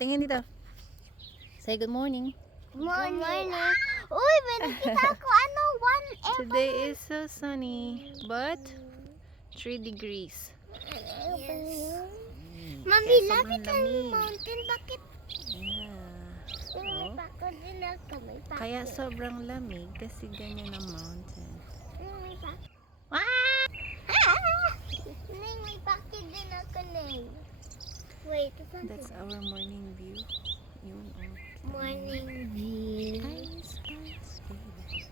tingin dito. Say good morning. Morning. Uy, may nakita ko ano, 1 Today is so sunny, but 3 degrees. Mami, Kaya lapit sobrang ang lamig. mountain. Bakit? Yeah. May Oh. pakod din ako. May pakod. Kaya sobrang lamig kasi ganyan ang mountain. May pakod. Ah! Neng, may pakod din ako, Neng. Wait, That's our morning view. Yun, oh. morning view. Ice, ice, baby.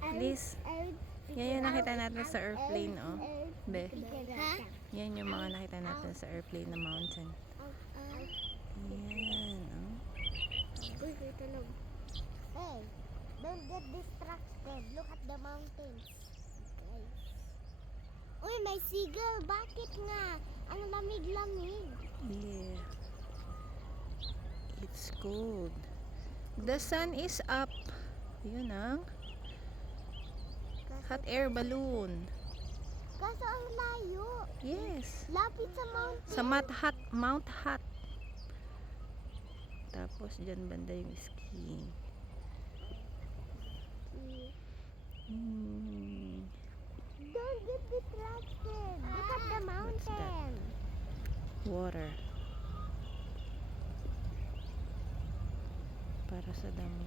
Please. Yan yung nakita natin sa airplane, oh. Be. Ha? Yan yung mga nakita natin sa airplane na mountain. Yan, oh. Uy, may tulog. Hey, don't get distracted. Look at the mountains. Guys. Uy, may seagull. Bakit nga? Ang lamig-lamig. Yeah. It's cold. The sun is up. Yun ang hot air balloon. Kaso ang layo. Yes. Lapit sa mountain. Sa Mount Hot. Tapos dyan banda yung skiing. Don't get distracted. Look at the mountain. Water. Para sa damo.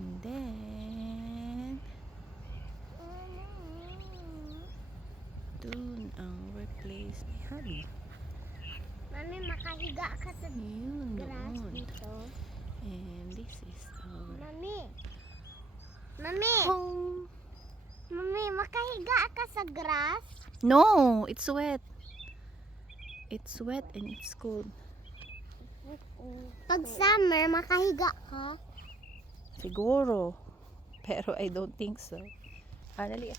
And then dun ang workplace ni Habi. Mami, makahiga ka sa Yun grass doon. dito. And this is our Mami. Mami. home. Mami, makahiga ka sa grass. No, it's wet. It's wet and it's cold. Pag summer, makahiga ka. Siguro. Pero I don't think so. Dali.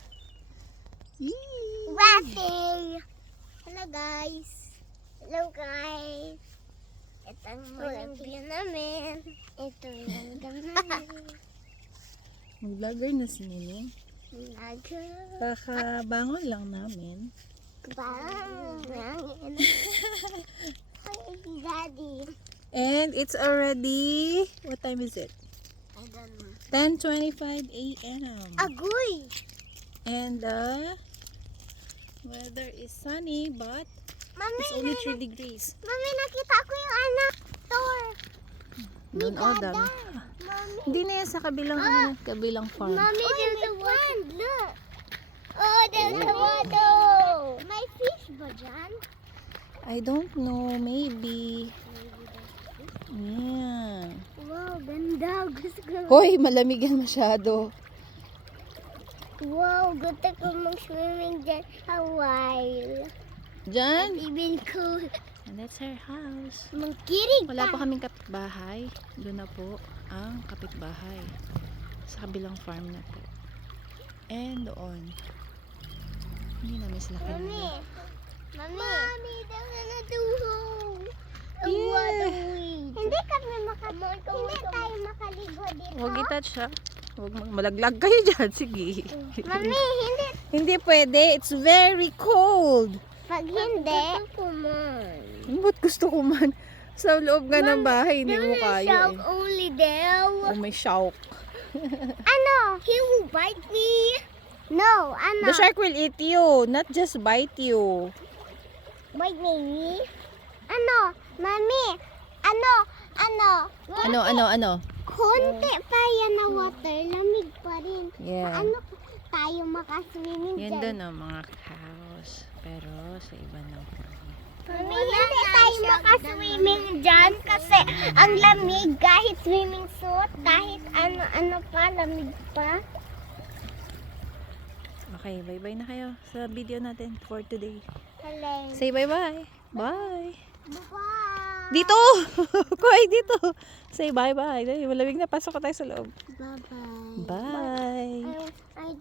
Yee! Rafting! Hello guys! Hello guys! Ito ang morning view namin. Ito yung namin. Mag-vlogger na si Nining. Kakabangon lang namin. Bang! Hi, Daddy. And it's already, what time is it? I don't know. 10:25 a.m. Agoy! And the weather is sunny, but Mami, it's only 3 degrees. Mami, nakita ko yung anak. Tor. Doon, oh, Dada. dami. Mami. Hindi na yan sa kabilang, kabilang farm. Mami, there's a pond. Look. Oh, there's a water. May fish ba dyan? I don't know, maybe. Yeah. Wow, ganda. Gusto ko. Hoy, malamig yan masyado. Wow, gusto ko mag-swimming dyan a while. Diyan. Even cool. And that's our house. Magkirig Wala pa kaming kapitbahay. Doon na po ang kapitbahay. Sa kabilang farm na po. And doon. Hindi namin sila Mami. kilala. Mami, there's another home. Yeah. Hindi kami hindi tayo makaligo dito. Huwag i-touch ha. Huwag malaglag kayo dyan. Sige. Mami, hindi. Hindi pwede. It's very cold. Pag hindi. Ba't gusto ko man? Sa loob nga ng bahay, hindi mo kaya Shout eh. only there. Oh, may shark. Ano? He will bite me. No, ano? The shark will eat you, not just bite you. Bite me? Ano? Mami, ano? Ano? Konti pa yan na water. Lamig pa rin. Yeah. Paano tayo makaswimming Yan dyan? doon ang mga cows. Pero sa iba ng farm. Mami, hindi tayo makaswimming dyan kasi ang lamig. Kahit swimming suit, kahit ano pa, lamig pa. Okay, bye-bye na kayo sa video natin for today. Hello. Say bye-bye. Bye. Bye-bye. Dito! Kuhay dito. Say bye-bye. Malamig na. Pasok ko tayo sa loob. Bye-bye. Bye. Bye.